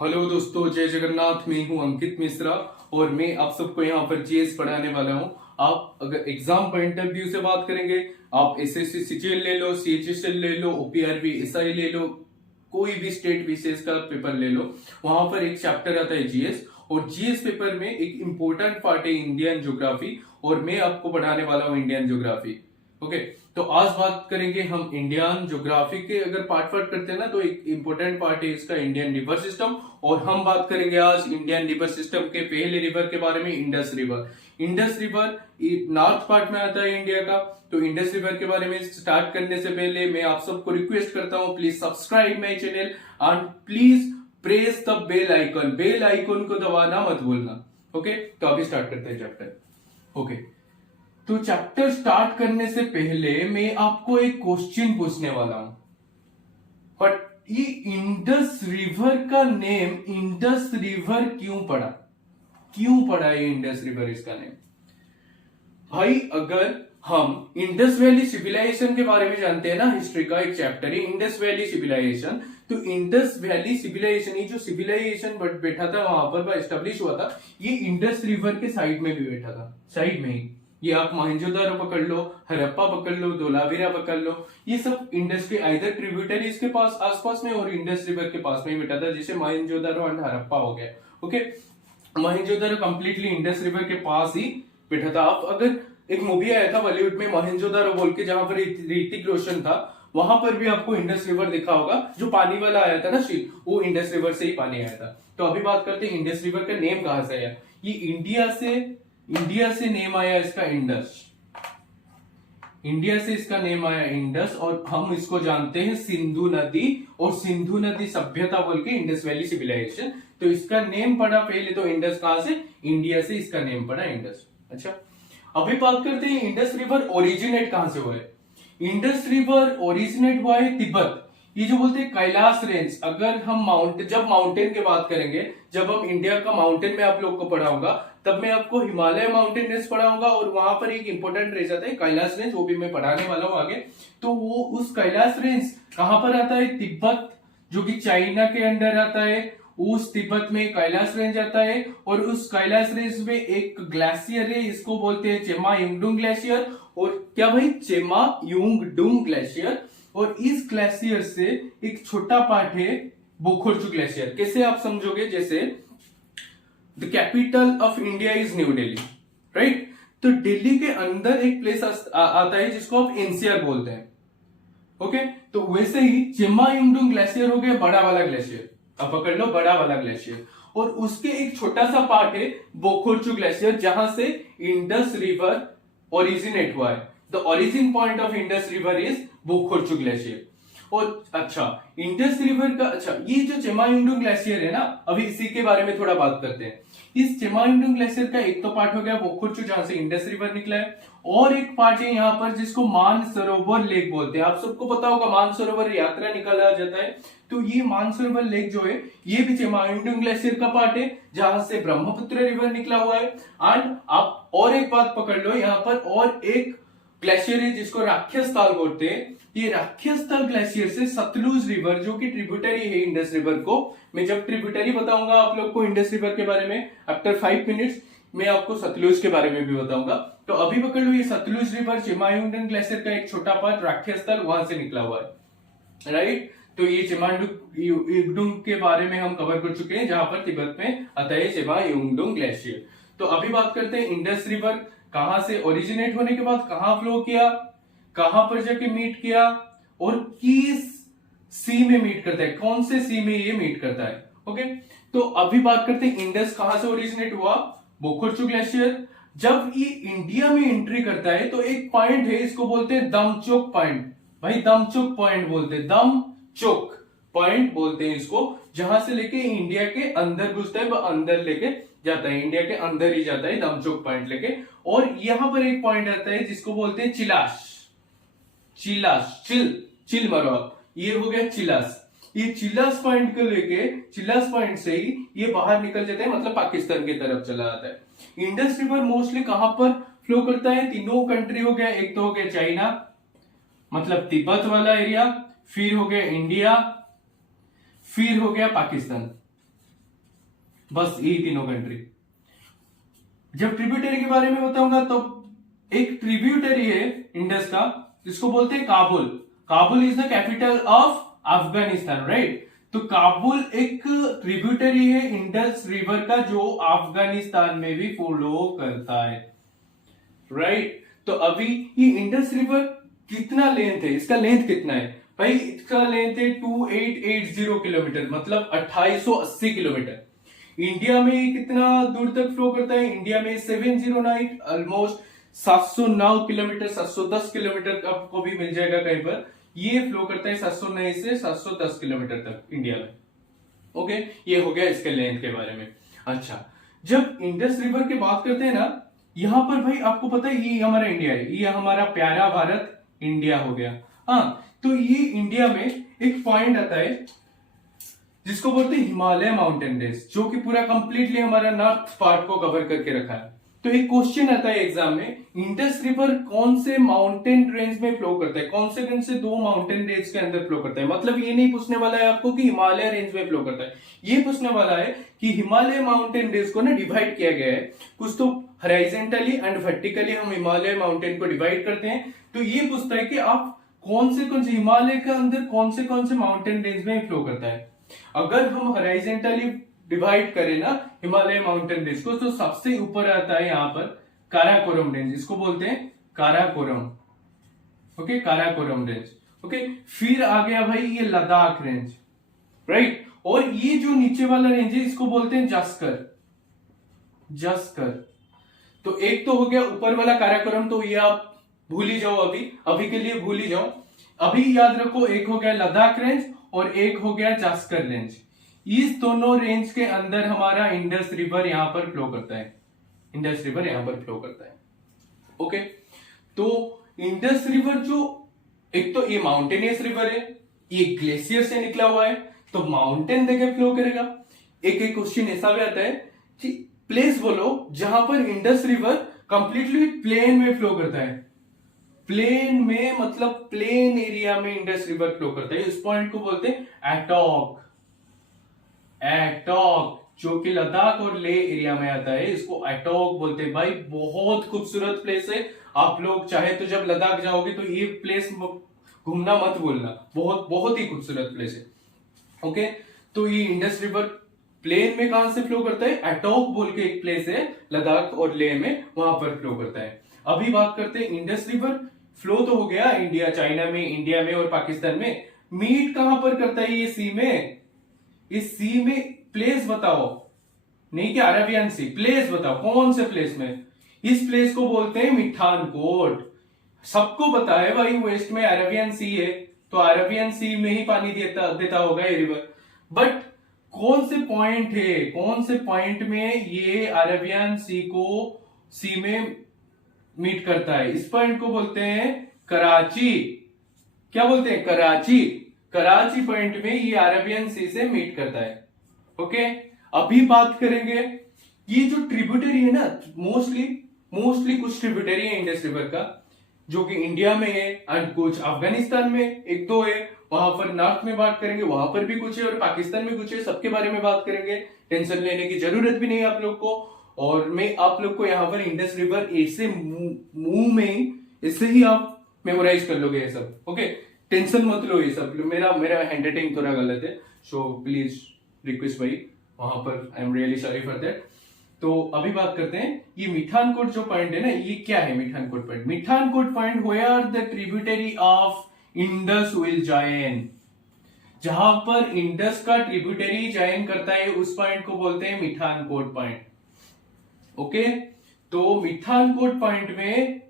Hello दोस्तों, जय जगन्नाथ। मैं हूं अंकित मिश्रा और मैं आप सबको यहाँ पर जीएस पढ़ाने वाला हूं। आप अगर एग्जाम पॉइंट ऑफ व्यू से बात करेंगे, आप एसएससी सीजीएल ले लो, सीएचएसएल ले लो, ओपीआरबी एसआई ले लो, कोई भी स्टेट विशेष का पेपर ले लो, वहां पर एक चैप्टर आता है जीएस। और जीएस पेपर में एक इंपॉर्टेंट पार्ट है इंडियन ज्योग्राफी, और मैं आपको पढ़ाने वाला हूं इंडियन ज्योग्राफी। ओके, तो आज बात करेंगे हम इंडियन ज्योग्राफी के। अगर पार्ट पार्ट करते हैं ना, तो एक इंपॉर्टेंट पार्ट है इसका इंडियन रिवर सिस्टम। और हम बात करेंगे आज इंडियन रिवर सिस्टम के पहले रिवर के बारे में, Indus river. Indus river north part में आता है इंडिया का। तो इंडस रिवर के बारे में स्टार्ट करने से पहले मैं आप सबको रिक्वेस्ट करता हूं, please subscribe my channel and please press the bell icon. Bell icon को दबाना मत भूलना। ओके, तो अभी स्टार्ट करते हैं चैप्टर। ओके, तो चैप्टर स्टार्ट करने से पहले मैं आपको एक क्वेश्चन पूछने वाला हूं। बट ये इंडस रिवर का नेम इंडस रिवर क्यों पड़ा? क्यों पड़ा ये इंडस रिवर इसका नेम? भाई, अगर हम इंडस वैली सिविलाइजेशन के बारे में जानते हैं ना, हिस्ट्री का एक चैप्टर है इंडस वैली सिविलाइजेशन। तो इंडस वैली सिविलाइजेशन, ये जो सिविलाइजेशन बैठा था वहां पर एस्टेब्लिश हुआ था, ये इंडस रिवर के साइड में भी बैठा था, साइड में ही। ये आप मोहनजोदारो पकड़ लो, हड़प्पा पकड़ लो, धोलावीरा पकड़ लो, ये सब इंडस के आइदर ट्रिब्यूटरी इसके पास आसपास में और इंडस रिवर के पास में ही बैठा था, जैसे मोहनजोदारो एंड हड़प्पा हो गया। Okay, Mohenjodaro completely Indus river के पास ही बैठा था। आप अगर एक मूवी आया था बॉलीवुड में मोहनजोदारो बोल के, जहां पर ऋतिक रोशन था, वहां पर भी आपको इंडस रिवर दिखा होगा। जो पानी वाला आया था ना शीप, वो इंडस रिवर से ही पानी आया था। तो अभी बात करते हैं इंडस रिवर का नेम कहां से आया। ये इंडिया से नेम आया इसका इंडस। इंडिया से इसका नेम आया इंडस, और हम इसको जानते हैं सिंधु नदी, और सिंधु नदी सभ्यता बोल के इंडस वैली सिविलाइजेशन। तो इसका नेम पड़ा पहले तो इंडस कहां से? इंडिया से इसका नेम पड़ा इंडस। अच्छा, अभी बात करते हैं इंडस रिवर ओरिजिनेट कहां से हुआ है। इंडस रिवर ओरिजिनेट हुआ है तिब्बत। ये जो बोलते हैं कैलाश रेंज, अगर हम जब माउंटेन की बात करेंगे, जब हम इंडिया का माउंटेन में आप लोग को पढ़ाऊंगा, तब मैं आपको हिमालय माउंटेन रेंज पढ़ाऊंगा, और वहां पर एक इंपॉर्टेंट रेंज आता है कैलाश रेंज, वो भी मैं पढ़ाने वाला हूं आगे। तो वो उस कैलाश रेंज कहां पर आता है? तिब्बत, जो कि चाइना के अंडर आता है। उस तिब्बत में कैलाश रेंज आता है, और उस कैलाश रेंज में एक ग्लेशियर है, इसको बोलते हैं चेमा युंगडुंग ग्लेशियर। और क्या भाई? चेमा युंगडुंग ग्लेशियर। और इस ग्लेशियर से एक छोटा पार्ट है बोखोरचू ग्लेशियर। कैसे आप समझोगे? जैसे the capital of India is new Delhi, right? तो दिल्ली के अंदर एक प्लेस आता है जिसको आप एनसीआर बोलते हैं। ओके, तो वैसे ही चेमा युंगडुंग ग्लेशियर हो गया बड़ा वाला ग्लेशियर। अब पकड़ लो, बड़ा वाला ग्लेशियर। और उसके एक छोटा सा पार्ट है बोखोरचू ग्लेशियर, जहां से इंडस रिवर ओरिजिनेट हुआ है। The origin point of Indus river is Bokharchu glacier. और अच्छा, इंडस रिवर का, अच्छा, ये जो चेमा युंगडुंग ग्लेशियर है ना, अभी इसी के बारे में थोड़ा बात करते हैं। इस चेमा युंगडुंग ग्लेशियर का एक तो पार्ट हो गया बोखोरचू, जहां से इंडस रिवर निकला है, और एक पार्ट है यहाँ पर जिसको मानसरोवर लेक बोलते हैं। आप सबको पता होगा मानसरोवर यात्रा निकाला जाता है। तो ये मानसरोवर लेक जो है, ये भी चेमा युंगडुंग ग्लेशियर का पार्ट है, जहां से ब्रह्मपुत्र रिवर निकला हुआ है। एंड आप और एक बात पकड़ लो, यहाँ पर और एक ग्लेशियर है जिसको राक्षस ताल बोलते हैं। ये राक्षस ताल ग्लेशियर से सतलुज रिवर, जो कि ट्रिब्यूटरी है इंडस रिवर को, मैं जब ट्रिब्यूटरी बताऊंगा आप लोग को इंडस रिवर के बारे में, आफ्टर 5 मिनट्स मैं आपको सतलुज के बारे में भी बताऊंगा। तो अभी पकड़ लो, ये सतलुज रिवर चेमा युंगडुंग ग्लेशियर का एक छोटा पार्ट राक्षस ताल, वहां से निकला हुआ है, राइट? तो ये चेमा युंगडुंग के बारे में हम कवर कर चुके हैं, जहां पर तिब्बत में आता है चेमा युंगडुंग ग्लेशियर। तो अभी बात करते हैं इंडस रिवर कहां से ओरिजिनेट होने के बाद कहां फ्लो किया, कहां पर जाके मीट किया, और किस सी में मीट करता है, कौन से सी में ये मीट करता है। ओके, तो अभी बात करते हैं इंडस कहां से ओरिजिनेट हुआ। बोखोरचू ग्लेशियर जब ये इंडिया में एंट्री करता है, तो एक पॉइंट है, इसको बोलते हैं दमचोक पॉइंट। भाई, दमचोक पॉइंट बोलते हैं, दमचोक पॉइंट बोलते हैं इसको, जहां से लेके इंडिया के अंदर घुसता है, वह अंदर लेके जाता है, इंडिया के अंदर ही जाता है दमचोक पॉइंट लेके। और यहां पर एक पॉइंट आता है जिसको बोलते हैं चिलास। चिल मारो आप, ये हो गया चिलास। ये चिलास पॉइंट को लेके, चिलास पॉइंट से ही ये बाहर निकल जाता है, मतलब पाकिस्तान की तरफ चला जाता है। इंडस रिवर मोस्टली कहां पर फ्लो करता है? तीनों कंट्री हो गया, एक तो हो गया चाइना, मतलब तिब्बत वाला एरिया, फिर हो गया इंडिया, फिर हो गया पाकिस्तान। बस यही तीनों कंट्री। जब ट्रिब्यूटरी के बारे में बताऊंगा तो एक ट्रिब्यूटरी है इंडस का, जिसको बोलते हैं Kabul. Kabul is the capital of Afghanistan, right. तो काबुल एक ट्रिब्यूटरी है इंडस रिवर का, जो अफगानिस्तान में भी फ्लो करता है, राइट। तो अभी ये इंडस रिवर कितना लेंथ है, इसका लेंथ कितना है भाई, इसका लेंथ है 2880 किलोमीटर, मतलब 2880 किलोमीटर। इंडिया में कितना दूर तक फ्लो करता है, इंडिया में 709, ऑलमोस्ट 709 किलोमीटर, 710 किलोमीटर आपको भी मिल जाएगा कहीं पर। ये फ्लो करता है 709 से 710 किलोमीटर तक इंडिया में। ओके, ये हो गया इसके लेंथ के बारे में। अच्छा, जब इंडस रिवर की बात करते हैं ना, यहां पर भाई आपको पता है ये हमारा इंडिया है, ये हमारा प्यारा भारत इंडिया हो गया। हाँ, तो ये इंडिया में एक पॉइंट आता है जिसको बोलते हैं हिमालय माउंटेन रेंज, जो कि पूरा कंप्लीटली हमारा नॉर्थ पार्ट को कवर करके रखा है। तो एक क्वेश्चन आता है एग्जाम में, इंडस रिवर कौन से माउंटेन रेंज में फ्लो करता है, कौन से दो माउंटेन रेंज के अंदर फ्लो करता है। मतलब ये नहीं पूछने वाला है आपको कि हिमालय रेंज में फ्लो करता है, ये पूछने वाला है कि हिमालय माउंटेन रेंज को ना डिवाइड किया गया है कुछ तो हॉरिजॉन्टली एंड वर्टिकली, हम हिमालय माउंटेन को डिवाइड करते हैं। तो ये पूछता है कि आप कौन से हिमालय के अंदर कौन से माउंटेन रेंज में फ्लो करता है। अगर हम हॉरिजॉन्टली डिवाइड करें ना हिमालय माउंटेन रेंज को, तो सबसे ऊपर आता है यहाँ पर काराकोरम रेंज, इसको बोलते हैं Karakoram. Okay, Karakoram range. Okay, फिर आ गया भाई ये लद्दाख रेंज, राइट। और ये जो नीचे वाला रेंज है इसको बोलते हैं जस्कर। जस्कर, तो एक तो हो गया ऊपर वाला काराकोरम, तो ये आप भूल ही जाओ, अभी के लिए भूल ही जाओ। अभी याद रखो, एक हो गया लद्दाख रेंज और एक हो गया जस्कर रेंज। इस दोनों रेंज के अंदर हमारा इंडस रिवर यहां पर फ्लो करता है, इंडस रिवर यहां पर फ्लो करता है। ओके, तो इंडस रिवर जो एक तो ये माउंटेनियस रिवर है, ये ग्लेशियर से निकला हुआ है, तो माउंटेन देके फ्लो करेगा। एक क्वेश्चन ऐसा भी आता है कि प्लेस बोलो जहां पर इंडस रिवर कंप्लीटली प्लेन में फ्लो करता है। प्लेन में मतलब प्लेन एरिया में इंडस रिवर फ्लो करता है, इस पॉइंट को बोलते हैं एटॉक। एटॉक जो कि लद्दाख और लेह एरिया में आता है, इसको एटॉक बोलते हैं। भाई बहुत खूबसूरत प्लेस है, आप लोग चाहे तो जब लद्दाख जाओगे तो ये प्लेस घूमना मत भूलना, बहुत बहुत ही खूबसूरत प्लेस है। ओके, तो ये इंडस रिवर प्लेन में कहां से फ्लो करता है, एटॉक बोल के एक प्लेस है लद्दाख और लेह में, वहां पर फ्लो करता है। अभी बात करते हैं इंडस रिवर फ्लो तो हो गया इंडिया, चाइना में, इंडिया में और पाकिस्तान में। मीट कहां पर करता है ये सी में, इस सी में प्लेस बताओ, नहीं कि अरेबियन सी, प्लेस बताओ कौन से प्लेस में। इस प्लेस को बोलते हैं मिठानकोट। सबको पता है भाई वेस्ट में अरेबियन सी है, तो अरेबियन सी में ही पानी देता होगा ये रिवर। बट कौन से पॉइंट है, कौन से पॉइंट में ये अरेबियन सी में मीट करता है, इस पॉइंट को बोलते हैं कराची। क्या बोलते हैं, कराची। कराची पॉइंट में ये अरेबियन सी से मीट करता है। ओके, अभी बात करेंगे ये जो ट्रिब्यूटरी है ना, मोस्टली कुछ ट्रिब्यूटरी है इंडस रिवर का, जो कि इंडिया में है एंड कुछ अफगानिस्तान में एक दो है, वहां पर नॉर्थ में बात करेंगे, वहां पर भी कुछ है और पाकिस्तान में कुछ है, सबके बारे में बात करेंगे। टेंशन लेने की जरूरत भी नहीं है आप लोग को। और मैं आप लोग को यहाँ पर इंडस रिवर ऐसे मुंह में इससे ही आप मेमोराइज कर लोगे ये सब। ओके, टेंशन मत लो, ये सब मेरा हैंडराइटिंग थोड़ा गलत है, सो प्लीज रिक्वेस्ट भाई, वहां पर I am really sorry for that. तो अभी बात करते हैं ये मिठानकोट जो पॉइंट है ना, ये क्या है Mithankot point. Mithankot point where the tributary of Indus will join, जहां पर इंडस का ट्रिब्यूटरी जॉइन करता है उस पॉइंट को बोलते हैं मिठानकोट पॉइंट। ओके, तो मिठानकोट पॉइंट में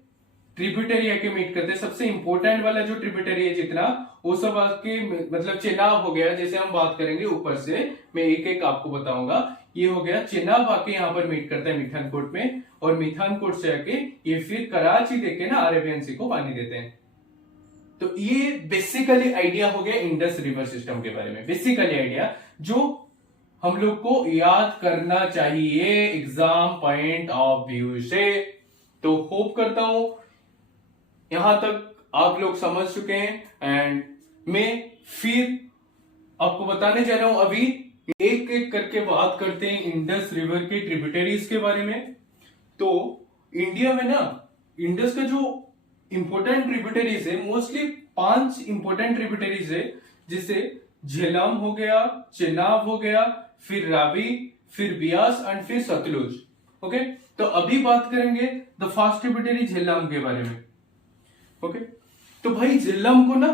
ट्रिब्यूटरी आके मीट करते हैं। सबसे इंपॉर्टेंट वाला जो ट्रिब्यूटरी है जितना, वो सब आपके मतलब चेनाब हो गया, जैसे हम बात करेंगे ऊपर से, मैं एक एक आपको बताऊंगा। ये हो गया चेनाब आके यहाँ पर मीट करता है मिठानकोट में, और मिठानकोट से आके ये फिर कराची देके ना अरेबियन सी को पानी देते हैं। तो ये बेसिकली आइडिया हो गया इंडस रिवर सिस्टम के बारे में, बेसिकली आइडिया जो हम लोग को याद करना चाहिए एग्जाम पॉइंट ऑफ व्यू से। तो होप करता हूं यहां तक आप लोग समझ चुके हैं, एंड मैं फिर आपको बताने जा रहा हूं अभी एक एक करके बात करते हैं इंडस रिवर के ट्रिब्यूटरीज के बारे में। तो इंडिया में ना इंडस का जो इंपोर्टेंट ट्रिब्यूटरीज है, मोस्टली 5 इंपोर्टेंट ट्रिब्यूटरीज है, जिसे झेलम हो गया, चेनाब हो गया, फिर रावी, फिर बियास एंड फिर सतलुज। ओके, तो अभी बात करेंगे द फास्ट ट्रिब्यूटरी झेलम के बारे में। ओके, तो भाई झेलम को ना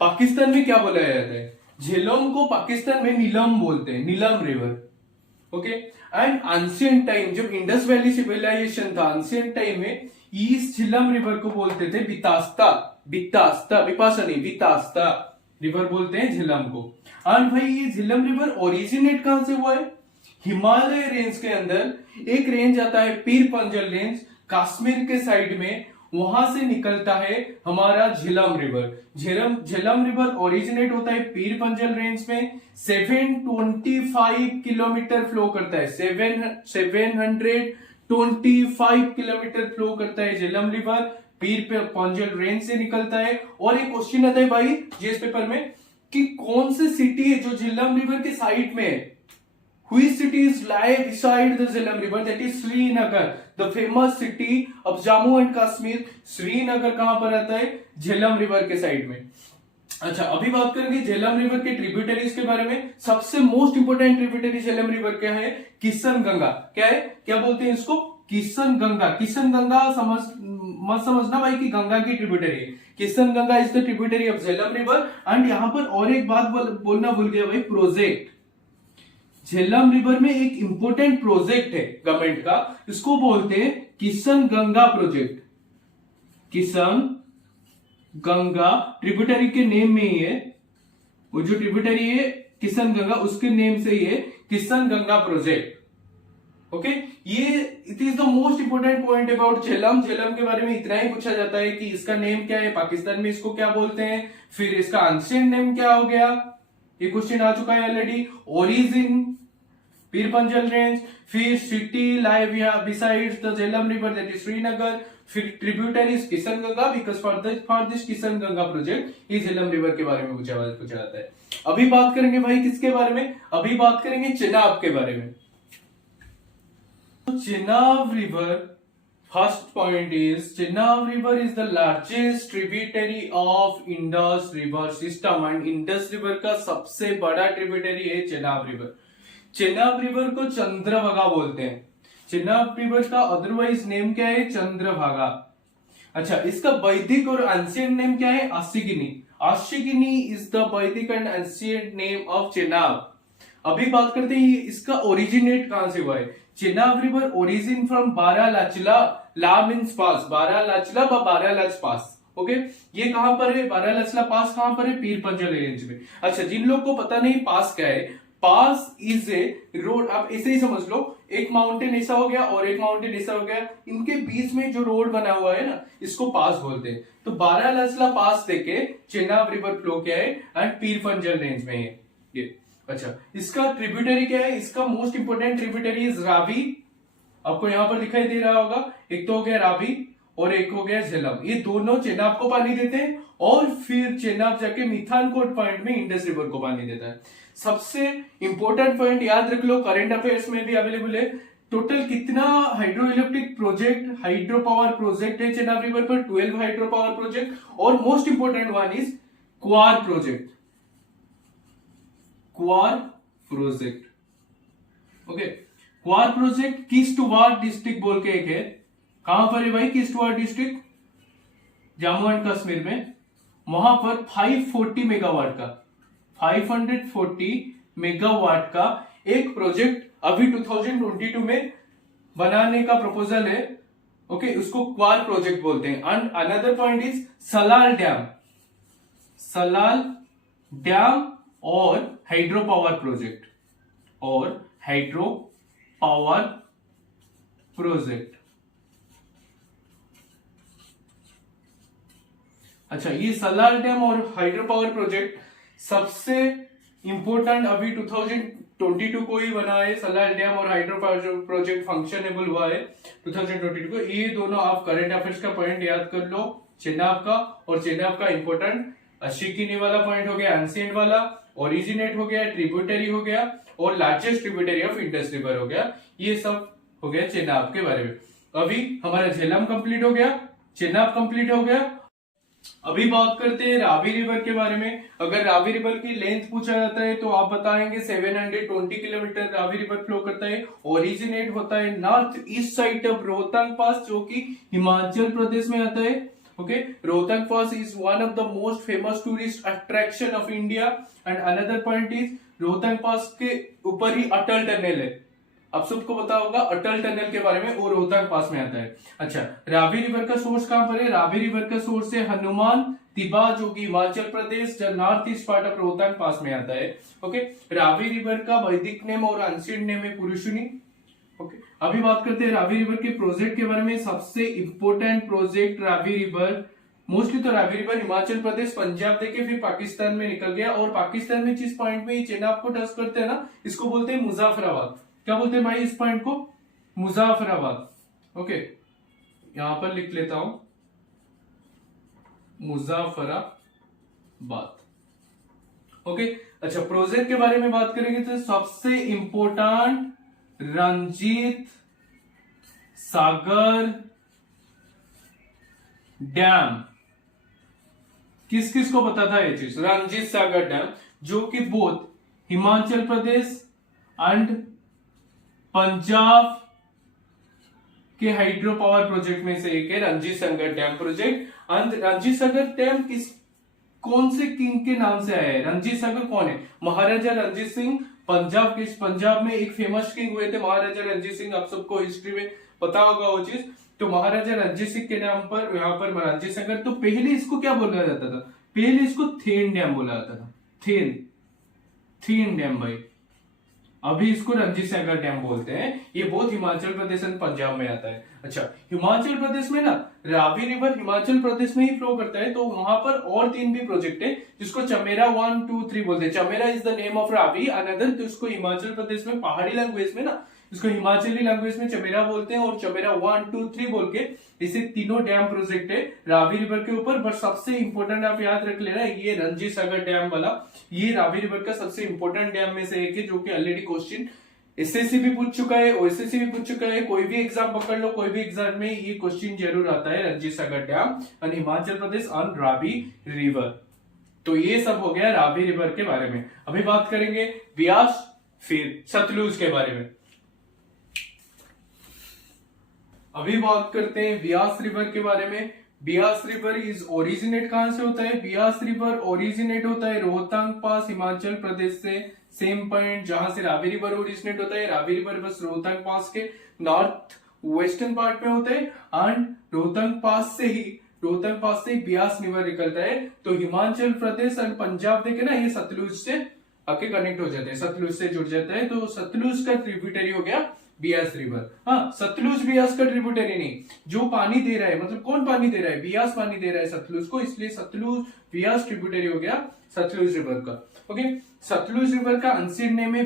पाकिस्तान में क्या बोला जाता है? झेलम को पाकिस्तान में नीलम बोलते हैं, Neelam river. Okay, and ancient time जब इंडस वैली सिविलाइजेशन था, एंशिएंट टाइम में ईस्ट झेलम रिवर को बोलते थे बितास्ता, बितास्ता, बिपाशा नहीं, बितास्ता रिवर बोलते हैं झेलम को। एंड भाई ये झेलम रिवर ओरिजिनेट कहां से हुआ है? हिमालय रेंज के अंदर एक रेंज आता है पीर पंजल रेंज, कश्मीर के साइड में, वहां से निकलता है हमारा Jhelum river. Jhelum river originate होता है पीर पंजल रेंज में, 725 किलोमीटर फ्लो करता है, 725 किलोमीटर फ्लो करता है झेलम रिवर, पीर पंजल रेंज से निकलता है। और एक क्वेश्चन आता है भाई जीएस पेपर में कि कौन सी सिटी है जो झेलम रिवर के साइड में है? Which cities lie beside the Jhelum River? That is Srinagar, the famous city of Jammu and Kashmir. Srinagar कहां पर आता है? झेलम रिवर के साइड में। अच्छा, अभी बात करेंगे झेलम रिवर के ट्रिब्यूटरीज के बारे में। सबसे most important tributary Jhelum river क्या है? किशन गंगा। क्या है? क्या बोलते हैं इसको? किशन गंगा। किशन गंगा मत समझना भाई कि गंगा की ट्रिब्यूटरी है। Kishan Ganga is the tributary of Jhelum river. And यहां पर और एक बात बोलना भूल गया भाई, प्रोजेक्ट। झेलम रिवर में एक इंपोर्टेंट प्रोजेक्ट है गवर्नमेंट का, इसको बोलते हैं किशन गंगा प्रोजेक्ट। किशन गंगा ट्रिब्यूटरी के नेम में ही है, वो जो ट्रिब्यूटरी है किशन गंगा उसके नेम से ही है किशन गंगा प्रोजेक्ट। ओके, ये it is the most important point about Jhelum. Jhelum के बारे में इतना ही पूछा जाता है कि इसका नेम क्या है, पाकिस्तान में इसको क्या बोलते हैं, फिर इसका एंशिएंट नेम क्या हो गया, ये क्वेश्चन आ चुका है already. Origin Pir Panjal range, फिर city lie besides the Jhelum river that is Srinagar, फिर tributaries Kishan Ganga, because for this Kishan Ganga project ये झेलम रिवर के बारे में पूछा जाता है। अभी बात करेंगे भाई किसके बारे में? अभी बात करेंगे चेनाब के बारे में। Chenab river, first point is Chenab river is the largest tributary of Indus river system and Indus river का सबसे बड़ा ट्रिब्यूटरी है चेनाब रिवर। चेनाब रिवर को चंद्रभागा बोलते हैं। चेनाब रिवर का अदरवाइज नेम क्या है? चंद्रभागा। अच्छा, इसका वैदिक और एंशिएंट नेम क्या है? आशिगिनी। आशिगिनी इज द वैदिक and ancient name of Chenab. अभी बात करते हैं इसका ओरिजिनेट कहां से हुआ है। Chenab river origin from Baralachala, la means pass, Baralachala व बारालाच पास। ओके, ये कहां पर है? बारालाचला पास कहां पर है? पीर पंजल रेंज में। अच्छा, जिन लोग को पता नहीं पास क्या है, पास इज ए रोड। आप ऐसे ही समझ लो, एक माउंटेन ऐसा हो गया और एक माउंटेन ऐसा हो गया, इनके बीच में जो रोड बना हुआ है ना, इसको पास बोलते हैं। तो बारालाचला पास देके चेनाब रिवर फ्लो किया है एंड पीर पंजल रेंज में है ये। अच्छा, इसका ट्रिब्यूटरी क्या है? इसका most important tributary is Ravi. आपको यहां पर दिखाई दे रहा होगा, एक तो हो गया रावी और एक हो गया झेलम। ये दोनों चेनाब को पानी देते हैं और फिर चेनाब जाके मिथानकोट पॉइंट में इंडस रिवर को पानी देता है। सबसे इंपॉर्टेंट पॉइंट याद रख लो, करंट अफेयर्स में भी अवेलेबल है। टोटल कितना hydro electric project, hydro power project है चेनाब रिवर पर? 12 हाइड्रो पावर प्रोजेक्ट। और most important one is Kwar project. Kwar project. Okay, Kwar project Kishtwar district बोल के एक है। कहां पर है भाई किश्तवाड़ डिस्ट्रिक्ट? जम्मू एंड कश्मीर में। वहां पर 540 मेगावाट का, 540 मेगावाट का एक प्रोजेक्ट अभी 2022 में बनाने का प्रपोजल है। ओके, उसको क्वार प्रोजेक्ट बोलते हैं। And another point is Salal dam. Salal dam और हाइड्रो पावर प्रोजेक्ट, और हाइड्रो पावर प्रोजेक्ट। अच्छा, ये सलाल डैम और हाइड्रो पावर प्रोजेक्ट सबसे इंपोर्टेंट अभी 2022 को ही बना है। सलाल डैम और हाइड्रो पावर प्रोजेक्ट फंक्शनेबल हुआ है 2022 को। ये दोनों आप करंट अफेयर्स का पॉइंट याद कर लो, चेनाब का। और चेनाब का इंपोर्टेंट अशिकिनी वाला पॉइंट हो गया, एंशिएंट वाला, ओरिजिनेट हो गया, ट्रिब्यूटरी हो गया, और largest tributary of Indus river हो गया। ये सब हो गया चेनाब के बारे में। अभी हमारा झेलम कंप्लीट हो गया, चेनाब कंप्लीट हो गया। अभी बात करते हैं रावी रिवर के बारे में। अगर रावी रिवर की लेंथ पूछा जाता है तो आप बताएंगे 720 किलोमीटर रावी रिवर फ्लो करता है। ओरिजिनेट होता है north east side of Rohtang pass, जो कि हिमाचल प्रदेश में आता है। Okay, Rohtang pass is one of the most famous tourist attraction of India. And another point is Rohtang pass के ऊपर ही अटल टनल है। आप सबको पता होगा अटल टनल के बारे में, और रोहतांग पास में आता है। अच्छा, रावी रिवर का सोर्स कहां पर है? रावी रिवर का सोर्स है हनुमान तिबा, जो कि Himachal Pradesh north east part of Rohtang pass में आता है। ओके, रावी रिवर का वैदिक नेम और एंशिएंट नेम है पुरुषुनी। ओके, अभी बात करते हैं रावी रिवर के प्रोजेक्ट के बारे में। सबसे important project Ravi river, mostly तो रावी रिवर हिमाचल प्रदेश पंजाब देके फिर पाकिस्तान में निकल गया, और पाकिस्तान में जिस पॉइंट में ये चेनाब को टच करते हैं ना, इसको बोलते हैं मुजाफराबाद। क्या बोलते हैं भाई इस पॉइंट को? मुजाफराबाद। ओके, यहां पर लिख लेता हूं मुजाफराबाद। ओके, अच्छा, प्रोजेक्ट के बारे में बात करेंगे तो सबसे इंपोर्टेंट रंजीत सागर डैम। किस किस को पता था ये चीज? रंजीत सागर डैम, जो कि बोथ हिमाचल प्रदेश एंड पंजाब के हाइड्रो पावर प्रोजेक्ट में से एक है Ranjit Sagar dam project. And Ranjit Sagar dam कौन से किंग के नाम से आया है? रंजीत सागर कौन है? महाराजा रणजीत सिंह। पंजाब में एक फेमस किंग हुए थे महाराजा रणजीत सिंह, आप सबको हिस्ट्री में पता होगा वो चीज। तो महाराजा रणजीत सिंह के नाम पर यहाँ पर रंजीत सागर। तो पहले इसको क्या बोला जाता था? पहले इसको थेन डैम बोला जाता था। थेन डैम भाई। अभी इसको रंजीत सागर डैम बोलते हैं। ये बहुत हिमाचल प्रदेश और पंजाब में आता है। अच्छा, हिमाचल प्रदेश में ना रावी रिवर हिमाचल प्रदेश में ही फ्लो करता है, तो वहां पर और 3 भी प्रोजेक्ट है जिसको चमेरा 1, 2, 3 बोलते हैं। Chamera is the name of Ravi. Another, तो इसको हिमाचल प्रदेश में पहाड़ी लैंग्वेज में ना, इसको हिमाचली लैंग्वेज में चमेरा बोलते हैं, और चमेरा 1, 2, 3 बोल के इसे तीनों डैम प्रोजेक्ट है रावी रिवर के ऊपर। बट सबसे इंपॉर्टेंट आप याद रख लेना, ये रंजीत सागर डैम वाला, ये रावी रिवर का सबसे इंपॉर्टेंट डैम में से एक है, जो कि ऑलरेडी क्वेश्चन एसएससी भी पूछ चुका है, ओएसएससी भी पूछ चुका है। कोई भी एग्जाम पकड़ लो, कोई भी एग्जाम में ये क्वेश्चन जरूर आता है, रंजीत सागर डैम और हिमाचल प्रदेश ऑन रावी रिवर। तो ये सब हो गया रावी रिवर के बारे में। अभी बात करेंगे ब्यास फिर सतलुज के बारे में। अभी बात करते हैं ब्यास रिवर के बारे में। ब्यास रिवर इज ओरिजिनेट कहां से होता है? ब्यास रिवर ओरिजिनेट होता है रोहतांग पास हिमाचल प्रदेश से, सेम पॉइंट जहां से रावी रिवर ओरिजिनेट होता है। रावी रिवर बस रोहतांग पास के नॉर्थ वेस्टर्न पार्ट में होता है, एंड रोहतांग पास से ब्यास रिवर निकलता है। तो हिमाचल प्रदेश और पंजाब देखे ना, ये सतलुज से आके कनेक्ट हो जाते हैं, सतलुज से जुड़ जाता है। तो सतलुज का ट्रिब्यूटरी हो गया ब्यास रिवर। हाँ, सतलुज ब्यास का ट्रिब्यूटरी नहीं, जो पानी दे रहा है, मतलब कौन पानी दे रहा है? ब्यास पानी दे रहा है सतलुज को, इसलिए सतलुज ब्यास ट्रिब्यूटरी हो गया सतलुज रिवर का। ओके, सतलुज रिवर का एंशिएंट नेम है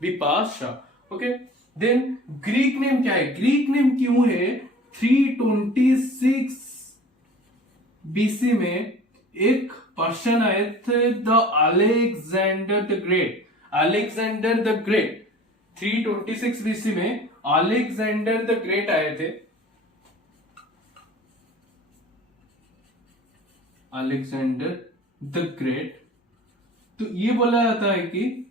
Vipasha. Okay, then Greek name क्या है? ग्रीक नेम क्यों है? 326 बीसी में एक पर्सन आए थे, the Alexander the great. 326 BC में अलेक्जेंडर द ग्रेट आए थे। Alexander the great. तो ये बोला जाता है कि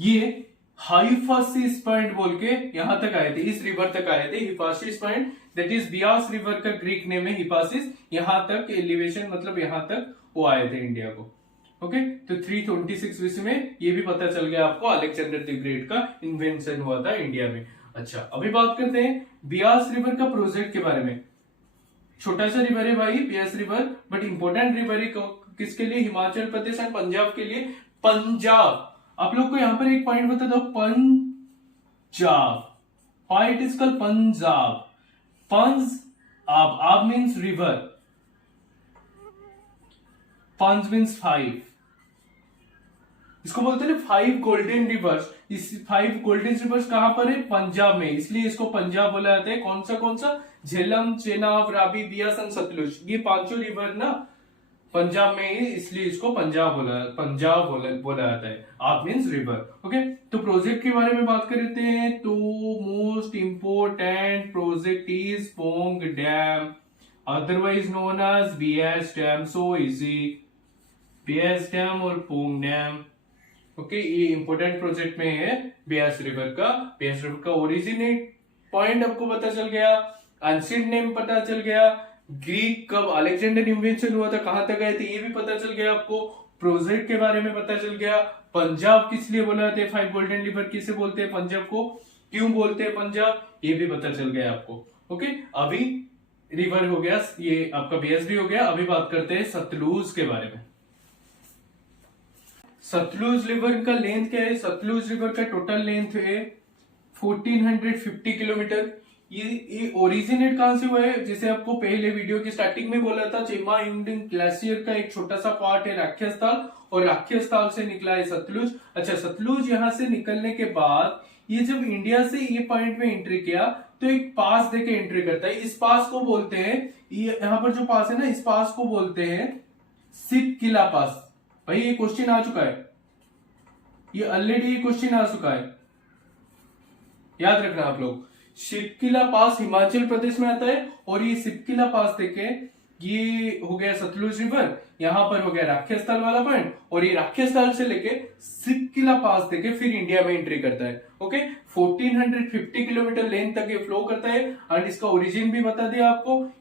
ये हाइफासिस पॉइंट बोल के यहां तक आए थे, इस रिवर तक आए थे। Hyphasis point, that is Beas river का ग्रीक नेम है हिफासिस। यहां तक एलिवेशन, मतलब यहां तक वो आए थे इंडिया को। ओके, तो 326 बीसी में ये भी पता चल गया आपको, अलेक्जेंडर द ग्रेट का इन्वेंशन हुआ था इंडिया में। अच्छा, अभी बात करते हैं ब्यास रिवर का प्रोजेक्ट के बारे में। छोटा सा रिवर है भाई Beas river, but important river है किसके लिए? हिमाचल प्रदेश और पंजाब के लिए। पंजाब, आप लोग को यहां पर एक पॉइंट बता दो, Punjab, why it is called Punjab? आब मीन्स रिवर, पंज मीन्स 5, इसको बोलते हैं 5 गोल्डन रिवर्स। इस 5 गोल्डन रिवर्स कहां पर है? पंजाब में, इसलिए इसको पंजाब बोला जाता है। कौन सा? झेलम, चेनाब, रावी, बियास एंड सतलुज, ये पांचों रिवर ना पंजाब में ही, इसलिए इसको बोला जाता है। आप मीन्स रिवर। ओके, तो प्रोजेक्ट के बारे में बात करते हैं तो most important project is Pong dam, otherwise known as Beas dam. So easy, Beas dam और पोंग डैम। ओके, ये इंपोर्टेंट प्रोजेक्ट में है ब्यास रिवर का ओरिजिनेट पॉइंट आपको पता चल गया, एंशिएंट नेम पता चल गया, ग्रीक कब अलेक्जेंडर इन्वेंशन हुआ था, कहां तक गए थे ये भी पता चल गया आपको, प्रोजेक्ट के बारे में पता चल गया, पंजाब किस लिए बोला जाता है, 5 गोल्डन रिवर किसे बोलते हैं, पंजाब को क्यों बोलते हैं पंजाब, ये भी पता चल गया आपको। ओके, अभी रिवर हो गया, ये आपका बीएस भी हो गया। अभी बात करते हैं सतलुज के बारे में। सतलुज रिवर का लेंथ क्या है? सतलुज रिवर का टोटल लेंथ है 1450 किलोमीटर। ये ओरिजिनेट कहां से हुआ है? जैसे आपको पहले वीडियो की स्टार्टिंग में बोला था, चेमा इंडियन ग्लेशियर का एक छोटा सा पार्ट है राख्यस्थल, और राख्यस्थल से निकला है सतलुज। अच्छा, सतलुज यहां से निकलने के बाद ये जब इंडिया से ये पॉइंट में एंट्री किया तो एक पास देके एंट्री करता है। इस पास को बोलते हैं, ये यहाँ पर जो पास है ना, इस पास को बोलते हैं सिपकिला पास। भाई ये क्वेश्चन आ चुका है, ये ऑलरेडी क्वेश्चन आ चुका है, याद रखना आप लोग। सिपकिला पास हिमाचल प्रदेश में आता है, और ये सिपकिला पास देखे, ये हो गया सतलुज रिवर, यहां पर हो गया राख्यस्थल वाला पॉइंट, और ये राख्यस्थल से लेके सिपकिला पास देके फिर इंडिया में एंट्री करता है। ओके, 1450 किलोमीटर लेंथ तक ये फ्लो करता है, एंड इसका ओरिजिन भी बता दिया आपको।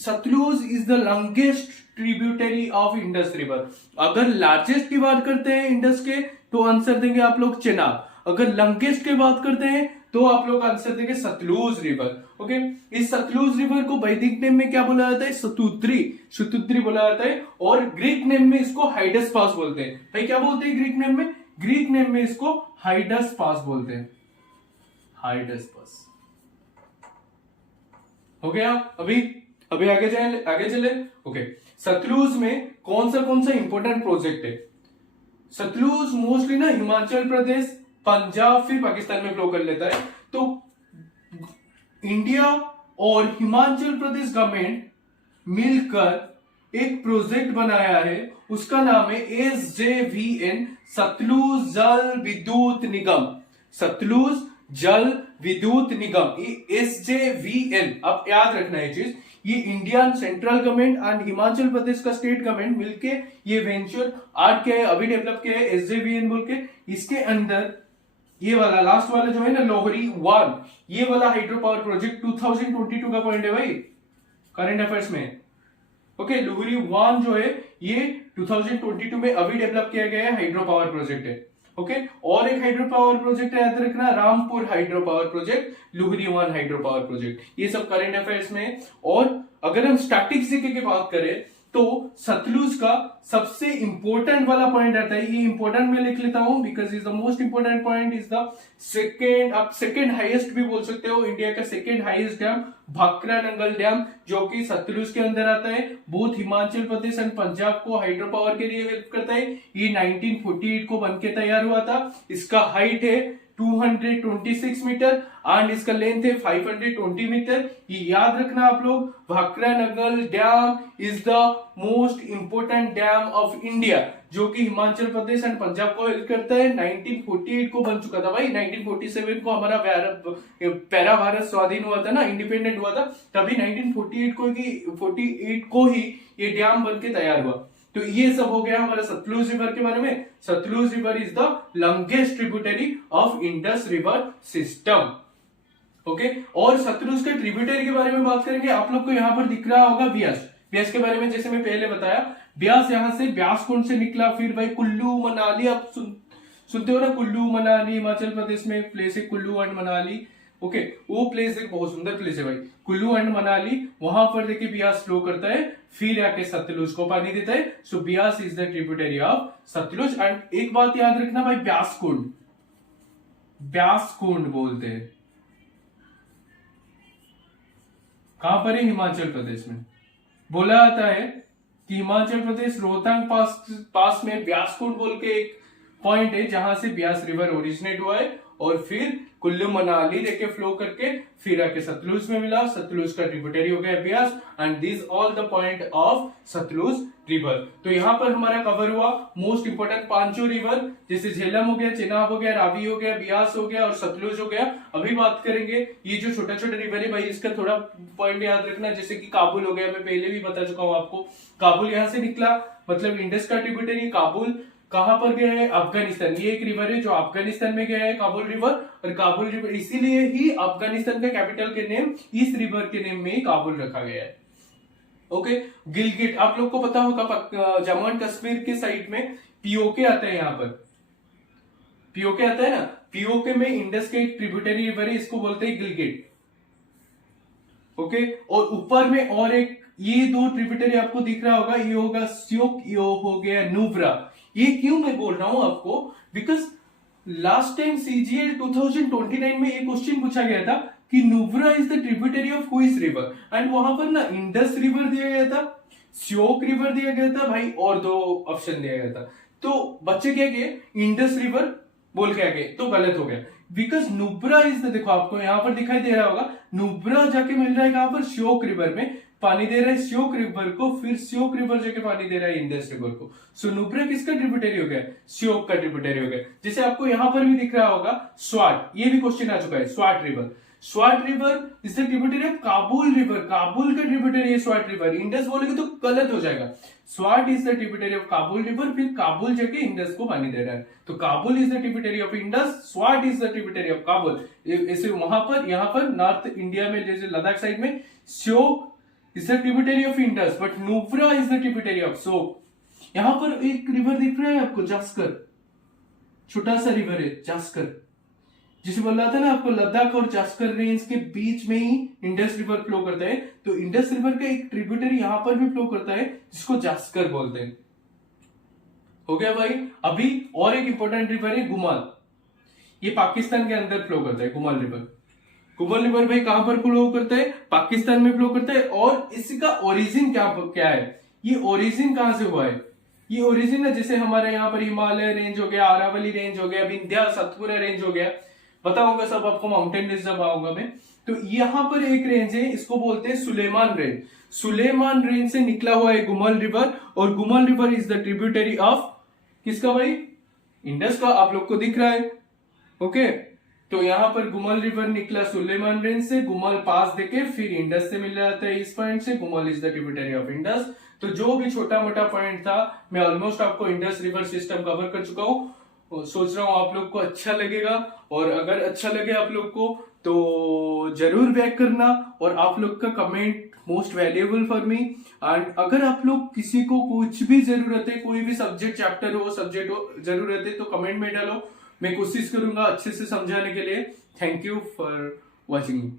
Sutlej is the longest tributary of Indus river. अगर लार्जेस्ट की बात करते हैं इंडस के, तो आंसर देंगे आप लोग चेनाब। अगर लॉन्गेस्ट की बात करते हैं तो आप लोग आंसर देंगे सतलुज रिवर। ओके, इस सतलुज रिवर को वैदिक नेम में क्या बोला जाता है? शतुद्री बोला जाता है, और ग्रीक नेम में इसको हाइडस पास बोलते हैं। भाई क्या बोलते हैं ग्रीक नेम में? ग्रीक नेम में इसको हाइडस पास बोलते हैं, हाइडस पास। हो गया? अभी आगे चले। ओके, सतलुज में कौन सा इंपोर्टेंट प्रोजेक्ट है? सतलुज मोस्टली ना हिमाचल प्रदेश, पंजाब, फिर पाकिस्तान में फ्लो कर लेता है। तो इंडिया और हिमाचल प्रदेश गवर्नमेंट मिलकर एक प्रोजेक्ट बनाया है, उसका नाम है SJVN, सतलुज जल विद्युत निगम। सतलुज जल विद्युत निगम, ये SJVN, आप याद रखना है चीज। ये Indian central government and Himachal Pradesh का स्टेट गवर्नमेंट मिलके ये वेंचर आर्ट किया है, अभी डेवलप किया है, SJVN बोल के। इसके अंदर ये वाला लास्ट वाला जो है ना, लोहरी 1, ये वाला हाइड्रो पावर प्रोजेक्ट 2022 का पॉइंट है भाई करंट अफेयर्स में। ओके, लोहरी 1 जो है ये 2022 में अभी डेवलप किया गया है हाइड्रो पावर प्रोजेक्ट है। ओके, और एक हाइड्रो पावर प्रोजेक्ट है, याद रखना, Rampur hydro power project, Lohri 1 hydro power project, ये सब करंट अफेयर्स में। और अगर हम स्टैटिक जीके की बात करें तो सतलुज का सबसे इंपॉर्टेंट वाला पॉइंट रहता है, ये इंपॉर्टेंट में लिख लेता हूं because is the most important point, is the second, आप सेकेंड हाईएस्ट भी बोल सकते हो, इंडिया का second highest dam Bhakra Nangal dam, जो कि सतलुज के अंदर आता है। बोथ हिमाचल प्रदेश एंड पंजाब को हाइड्रो पावर के लिए हेल्प करता है। ये 1948 को बनके तैयार हुआ था। इसका हाइट है 226 मीटर एंड इसका लेंथ है 520 मीटर। ये याद रखना आप लोग, Bhakra Nangal dam is the most important dam of India, जो कि हिमाचल प्रदेश एंड पंजाब को हेल्प करता है। 1948 को बन चुका था भाई, 1947 को हमारा पहला भारत स्वाधीन हुआ था ना, इंडिपेंडेंट हुआ था, तभी 1948 को ही ये डैम बन के तैयार हुआ। तो ये सब हो गया हमारा सतलुज रिवर के बारे में। Sutlej river is the longest tributary of Indus river system. Okay, और सतलुज के ट्रिब्यूटरी के बारे में बात करेंगे। आप लोग को यहाँ पर दिख रहा होगा ब्यास। ब्यास के बारे में जैसे मैं पहले बताया, ब्यास यहाँ से ब्यास कुंड से निकला, फिर भाई कुल्लू मनाली, आप सुनते हो ना, कुल्लू मनाली हिमाचल प्रदेश में प्लेस है कुल्लू एंड मनाली। ओके, वो प्लेस एक बहुत सुंदर प्लेस है भाई, कुल्लू एंड मनाली, वहां पर देखिए ब्यास फ्लो करता है, फिर आके सतलुज को पानी देता है। So Beas is the tributary of Sutlej. And एक बात याद रखना भाई, ब्यास कुंड बोलते हैं, कहां पर है? हिमाचल प्रदेश में। बोला जाता है कि हिमाचल प्रदेश रोहतांग पास में ब्यास कुंड बोल के एक पॉइंट है, जहां से ब्यास रिवर ओरिजिनेट हुआ है, और फिर कुल्लू मनाली लेके फ्लो करके फिर आके सतलुज में मिला, सतलुज का ट्रिब्यूटरी हो गया Beas, and this all the point of Sutlej river. तो यहाँ पर हमारा कवर हुआ मोस्ट इंपोर्टेंट पांचों रिवर, जैसे झेलम हो गया, चेनाब हो गया, रावी हो गया, ब्यास हो गया और सतलुज हो गया। अभी बात करेंगे ये जो छोटा छोटा रिवर है भाई, इसका थोड़ा पॉइंट याद रखना, जैसे कि काबुल हो गया, मैं पहले भी बता चुका हूँ आपको, काबुल यहाँ से निकला, मतलब इंडस का ट्रिब्यूटरी। काबुल कहां पर गया है? अफगानिस्तान। ये एक रिवर है जो अफगानिस्तान में गया है, काबुल रिवर। और काबुल रिवर इसीलिए ही अफगानिस्तान का कैपिटल के नेम इस रिवर के नेम में काबुल रखा गया है। ओके, गिलगिट आप लोग को पता होगा, जम्मू एंड कश्मीर के साइड में पीओके आता है, यहाँ पर पीओके आता है ना, पीओके में इंडस के एक ट्रिब्यूटरी रिवर है, इसको बोलते हैं गिलगिट। ओके, और ऊपर में और एक ये दो ट्रिब्यूटरी आपको दिख रहा होगा, ये होगा स्योक, ये हो गया नुब्रा। ये क्यों मैं बोल रहा हूं आपको, बिकॉज लास्ट टाइम सीजीएल 2029 में एक क्वेश्चन पूछा गया था कि Nubra is the tributary of which river, and वहां पर ना इंडस रिवर दिया गया था, स्योक रिवर दिया गया था भाई, और दो ऑप्शन दिया गया था। तो बच्चे क्या किए, इंडस रिवर बोल के आगे, तो गलत हो गया, बिकॉज नुब्रा इज द, देखो आपको यहां पर दिखाई दे रहा होगा, नुब्रा जाके मिल रहा है कहां पर, श्योक रिवर में पानी दे रहा है श्योक रिवर को, फिर श्योक रिवर जाके पानी दे रहा है इंडस रिवर को। सो नुब्रा किसका ट्रिब्यूटरी हो गया, श्योक का ट्रिब्यूटरी हो गया। जैसे आपको यहां पर भी दिख रहा होगा स्वाट, ये भी क्वेश्चन आ चुका है, Swat river. Swat river is the tributary of Kabul river, Kabul का ट्रिब्यूटरी है स्वाट रिवर। इंडस बोलेगे तो गलत हो जाएगा, Swat is the tributary of Kabul river, फिर काबुल जाके इंडस को पानी दे रहा है, तो Kabul is the tributary of Indus, Swat is the tributary of Kabul. ऐसे वहां पर, यहाँ पर नॉर्थ इंडिया में जैसे लद्दाख साइड में Shyok is the tributary of Indus, but Nubra is the tributary of Sok। यहां पर एक रिवर दिख रहा है आपको, जास्कर, छोटा सा रिवर है जास्कर, जिसे बोल रहा था ना आपको, लद्दाख और जास्कर रेंज के बीच में ही इंडस रिवर फ्लो करता है। तो इंडस रिवर का एक ट्रिब्यूटरी यहां पर भी फ्लो करता है, जिसको जास्कर बोलते हैं। हो गया भाई। अभी और एक इंपॉर्टेंट रिवर है गुमाल, ये पाकिस्तान के अंदर फ्लो करता है गुमाल रिवर। गुमाल रिवर भाई कहां पर फ्लो करता है, पाकिस्तान में फ्लो करता है। और इसका ओरिजिन क्या है, ये ओरिजिन कहां से हुआ है, ये ओरिजिन है जैसे हमारे यहाँ पर हिमालय रेंज हो गया, अरावली रेंज हो गया, विंध्या सतपुरा रेंज हो गया, पता होगा सब आपको, माउंटेन रेंज जब आऊंगा मैं। तो यहाँ पर एक रेंज है, इसको बोलते हैं सुलेमान रेंज। सुलेमान रेंज से निकला हुआ है गुमाल रिवर, और Gumal river is the tributary of किसका भाई, इंडस का, आप लोग को दिख रहा है। ओके, तो यहाँ पर गुमाल रिवर निकला सुलेमान रेंज से, गुमाल पास देके फिर इंडस से मिल जाता है इस पॉइंट से, Gumal is the tributary of Indus. तो जो भी छोटा मोटा पॉइंट था मैं ऑलमोस्ट आपको इंडस रिवर सिस्टम कवर कर चुका हूँ। सोच रहा हूँ आप लोग को अच्छा लगेगा, और अगर अच्छा लगे आप लोग को तो जरूर बैक करना, और आप लोग का comment most valuable for me. And अगर आप लोग किसी को कुछ भी जरूरत है, कोई भी सब्जेक्ट चैप्टर हो, सब्जेक्ट हो जरूरत है, तो कमेंट में डालो, मैं कोशिश करूंगा अच्छे से समझाने के लिए। Thank you for watching.